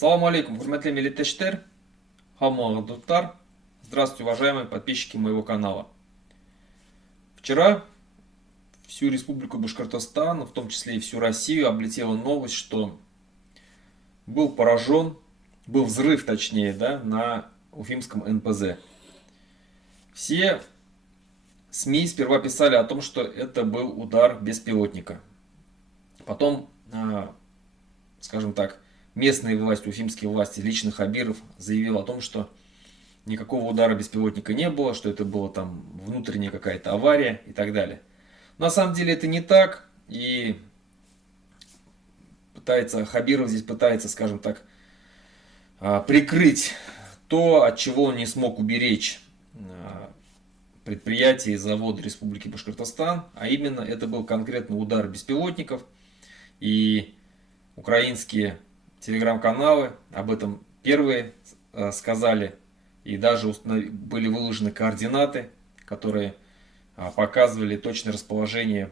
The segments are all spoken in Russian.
Салам алейкум, хурматле милләттәшләр, хамма дуттар. Здравствуйте, уважаемые подписчики моего канала. Вчера всю республику Башкортостан, в том числе и всю Россию, облетела новость, что был взрыв, точнее, да, на Уфимском НПЗ. Все СМИ сперва писали о том, что это был удар беспилотника. Потом, скажем так, местные власти, уфимские власти, лично Хабиров заявил о том, что никакого удара беспилотника не было, что это была там внутренняя какая-то авария и так далее. На самом деле это не так, и Хабиров здесь пытается, скажем так, прикрыть то, от чего он не смог уберечь предприятия и заводы Республики Башкортостан, а именно это был конкретно удар беспилотников, и украинские телеграм-каналы об этом первые сказали, и даже были выложены координаты, которые показывали точное расположение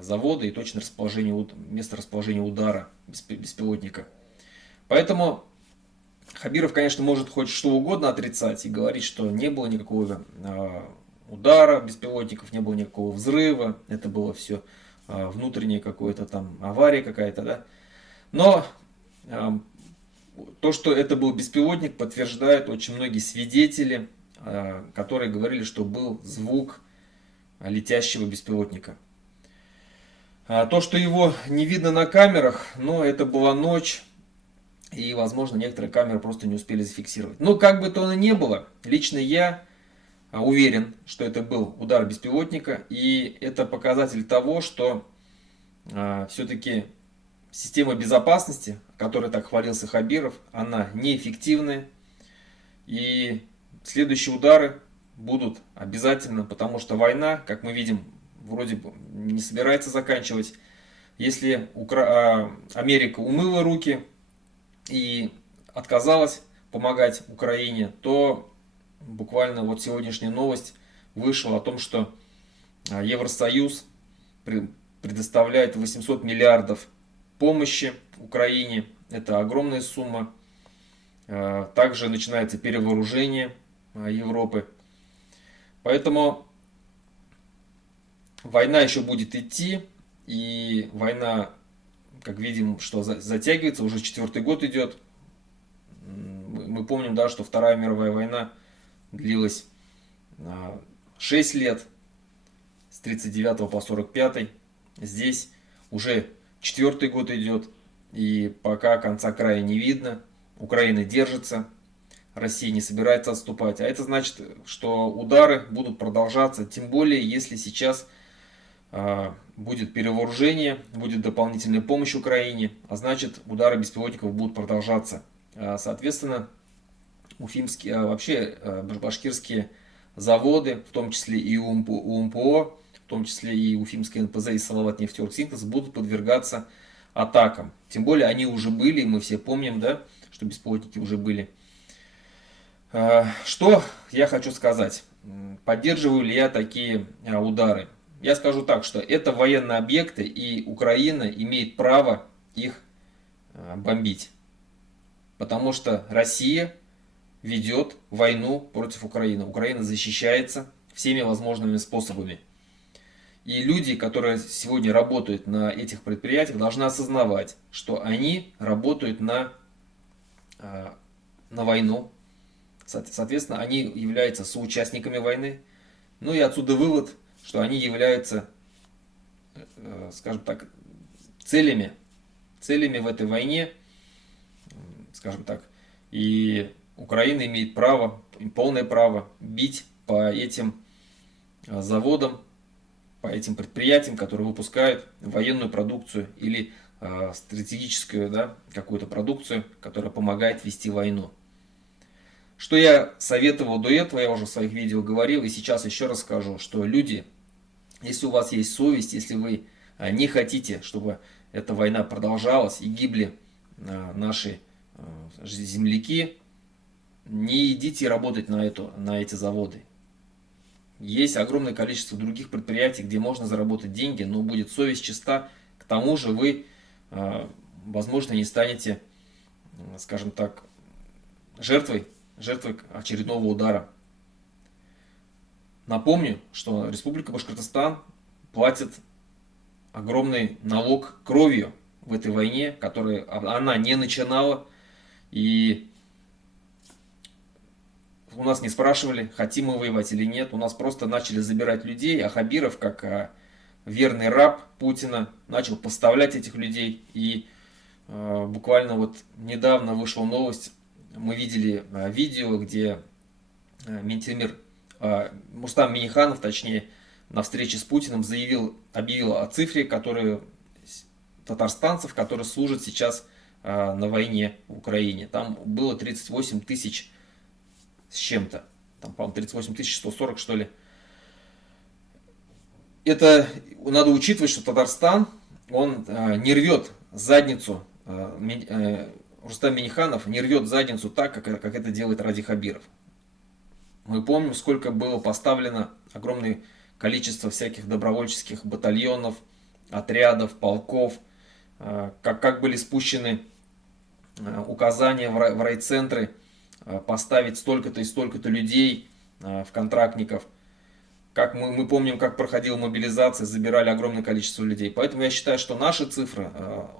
завода и точное расположение, место расположения удара беспилотника. Поэтому Хабиров, конечно, может хоть что угодно отрицать и говорить, что не было никакого удара беспилотников, не было никакого взрыва, это было все внутренняя какая-то там авария какая-то, да. Но то, что это был беспилотник, подтверждают очень многие свидетели, которые говорили, что был звук летящего беспилотника. То, что его не видно на камерах, но это была ночь, и, возможно, некоторые камеры просто не успели зафиксировать. Но как бы то ни было, лично я уверен, что это был удар беспилотника, и это показатель того, что все-таки система безопасности, которой так хвалился Хабиров, она неэффективная, и следующие удары будут обязательно, потому что война, как мы видим, вроде бы не собирается заканчивать. Если Америка умыла руки и отказалась помогать Украине, то буквально вот сегодняшняя новость вышла о том, что Евросоюз предоставляет 800 миллиардов помощи Украине. Это огромная сумма. Также начинается перевооружение Европы. Поэтому война еще будет идти. И война, как видим, что затягивается. Уже 4-й год идет. Мы помним, да, что Вторая мировая война длилась 6 лет. С 39 по 45. Здесь уже 4-й год идет, и пока конца края не видно. Украина держится, Россия не собирается отступать. А это значит, что удары будут продолжаться, тем более, если сейчас будет перевооружение, будет дополнительная помощь Украине, а значит, удары беспилотников будут продолжаться. Соответственно, вообще башкирские заводы, в том числе и УМПО, в том числе и Уфимский НПЗ и Салават-Нефтеоргсинтез, будут подвергаться атакам. Тем более они уже были, мы все помним, да, что беспилотники уже были. Что я хочу сказать? Поддерживаю ли я такие удары? Я скажу так, что это военные объекты, и Украина имеет право их бомбить. Потому что Россия ведет войну против Украины. Украина защищается всеми возможными способами. И люди, которые сегодня работают на этих предприятиях, должны осознавать, что они работают на войну. Соответственно, они являются соучастниками войны. Ну и отсюда вывод, что они являются, скажем так, целями в этой войне, скажем так. И Украина имеет право, полное право бить по этим заводам, по этим предприятиям, которые выпускают военную продукцию или стратегическую, да, какую-то продукцию, которая помогает вести войну. Что я советовал до этого, я уже в своих видео говорил, и сейчас еще раз скажу, что люди, если у вас есть совесть, если вы не хотите, чтобы эта война продолжалась и гибли наши земляки, не идите работать на эти заводы. Есть огромное количество других предприятий, где можно заработать деньги, но будет совесть чиста. К тому же вы, возможно, не станете скажем так, жертвой очередного удара. Напомню, что Республика Башкортостан платит огромный налог кровью в этой войне, которую она не начинала. И у нас не спрашивали, хотим мы воевать или нет. У нас просто начали забирать людей, а Хабиров, как верный раб Путина, начал поставлять этих людей. И буквально вот недавно вышла новость, мы видели видео, где Рустам Минниханов, точнее, на встрече с Путиным объявил о цифре, татарстанцев, которые служат сейчас на войне в Украине. Там было 38 тысяч с чем-то. Там, по-моему, 38 140, что ли. Это надо учитывать, что Татарстан, он не рвет задницу, Рустам Минниханов не рвет задницу так, как это делает Ради Хабиров. Мы помним, сколько было поставлено огромное количество всяких добровольческих батальонов, отрядов, полков, как были спущены указания в райцентры поставить столько-то и столько-то людей в контрактников. Как мы помним, как проходила мобилизация, забирали огромное количество людей. Поэтому я считаю, что наши цифры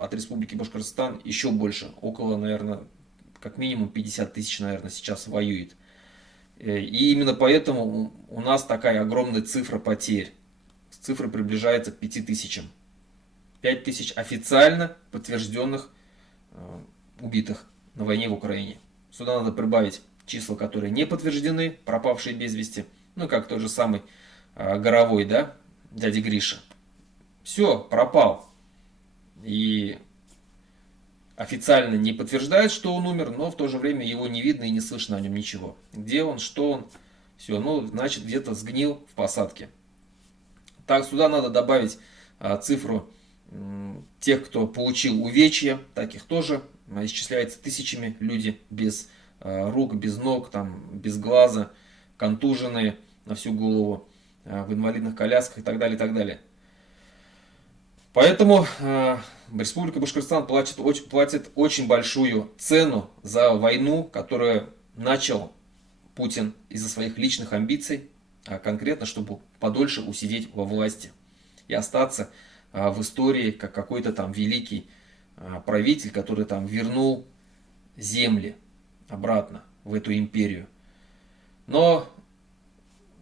от Республики Башкортостан еще больше. Около, наверное, как минимум 50 тысяч, наверное, сейчас воюет. И именно поэтому у нас такая огромная цифра потерь. Цифра приближается к 5 тысячам. 5 тысяч официально подтвержденных убитых на войне в Украине. Сюда надо прибавить числа, которые не подтверждены, пропавшие без вести. Ну, как тот же самый Горовой, да, дядя Гриша. Все, пропал. И официально не подтверждает, что он умер, но в то же время его не видно и не слышно о нем ничего. Где он, что он, все, ну, значит, где-то сгнил в посадке. Так, сюда надо добавить цифру тех, кто получил увечья, таких тоже исчисляется тысячами люди без рук, без ног, там, без глаза, контуженные на всю голову, в инвалидных колясках и так далее, и так далее. Поэтому Республика Башкортостан платит очень большую цену за войну, которую начал Путин из-за своих личных амбиций, а конкретно, чтобы подольше усидеть во власти и остаться в истории как какой-то там великий правитель, который там вернул земли обратно в эту империю. Но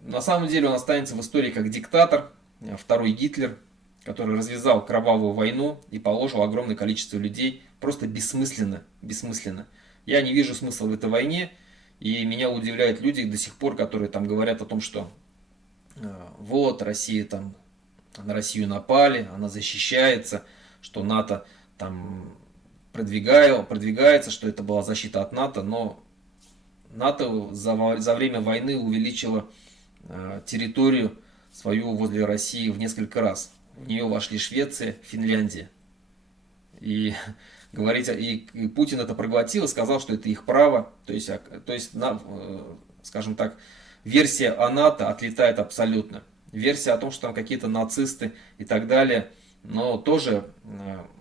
на самом деле он останется в истории как диктатор, второй Гитлер, который развязал кровавую войну и положил огромное количество людей просто бессмысленно. Я не вижу смысла в этой войне, и меня удивляют люди до сих пор, которые там говорят о том, что вот Россия там, на Россию напали, она защищается, что НАТО там продвигается, что это была защита от НАТО, но НАТО за время войны увеличило территорию свою возле России в несколько раз. В нее вошли Швеция, Финляндия. И Путин это проглотил и сказал, что это их право. То есть скажем так, версия о НАТО отлетает абсолютно. Версия о том, что там какие-то нацисты и так далее, но тоже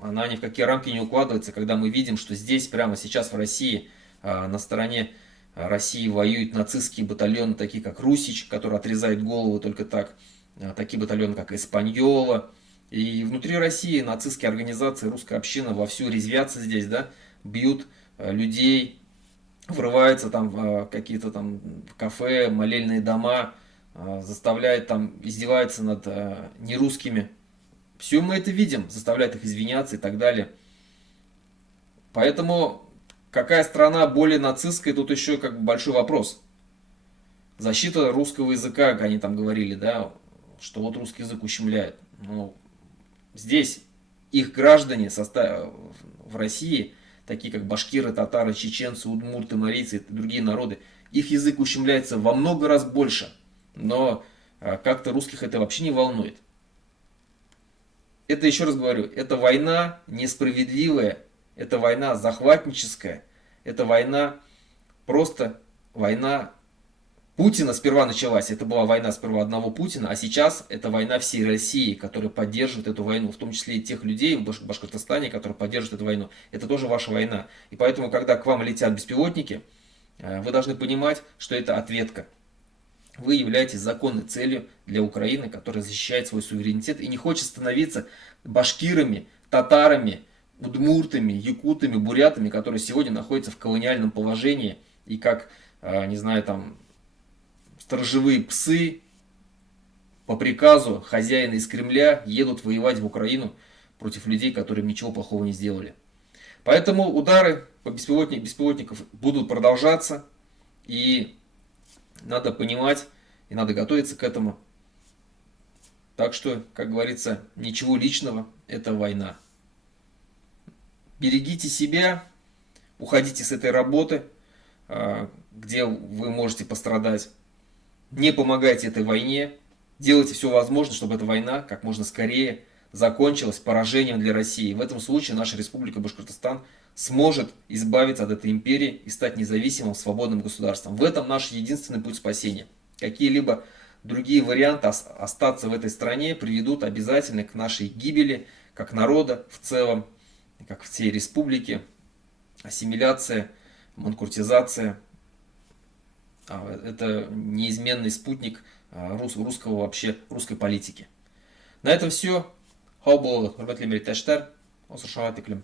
она ни в какие рамки не укладывается, когда мы видим, что здесь, прямо сейчас в России, на стороне России воюют нацистские батальоны, такие как Русич, который отрезает голову только так, такие батальоны, как Эспаньола. И внутри России нацистские организации, русская община вовсю резвятся здесь, да, бьют людей, врываются там в какие-то там кафе, молельные дома, заставляют там, издеваются над нерусскими. Все мы это видим, заставляют их извиняться и так далее. Поэтому какая страна более нацистская, тут еще как бы большой вопрос. Защита русского языка, как они там говорили, да, что вот русский язык ущемляет. Ну, здесь их граждане в России, такие как башкиры, татары, чеченцы, удмурты, марийцы и другие народы, их язык ущемляется во много раз больше. Но как-то русских это вообще не волнует. Это, еще раз говорю, это война несправедливая, это война захватническая, это война, просто война Путина сперва началась, это была война сперва одного Путина, а сейчас это война всей России, которая поддерживает эту войну, в том числе и тех людей в Башкортостане, которые поддерживают эту войну. Это тоже ваша война. И поэтому, когда к вам летят беспилотники, вы должны понимать, что это ответка. Вы являетесь законной целью для Украины, которая защищает свой суверенитет и не хочет становиться башкирами, татарами, удмуртами, якутами, бурятами, которые сегодня находятся в колониальном положении и как, не знаю, там, сторожевые псы по приказу хозяина из Кремля едут воевать в Украину против людей, которые ничего плохого не сделали. Поэтому удары по беспилотников будут продолжаться, и надо понимать, и надо готовиться к этому. Так что, как говорится, ничего личного, это война. Берегите себя, уходите с этой работы, где вы можете пострадать. Не помогайте этой войне, делайте все возможное, чтобы эта война как можно скорее закончилась поражением для России. В этом случае наша республика Башкортостан сможет избавиться от этой империи и стать независимым, свободным государством. В этом наш единственный путь спасения. Какие-либо другие варианты остаться в этой стране приведут обязательно к нашей гибели, как народа в целом, как всей республики, ассимиляция, манкуртизация. Это неизменный спутник русской политики. На этом все. Хау бол, хөрмәтле милләттәшләр, осышага тиклем.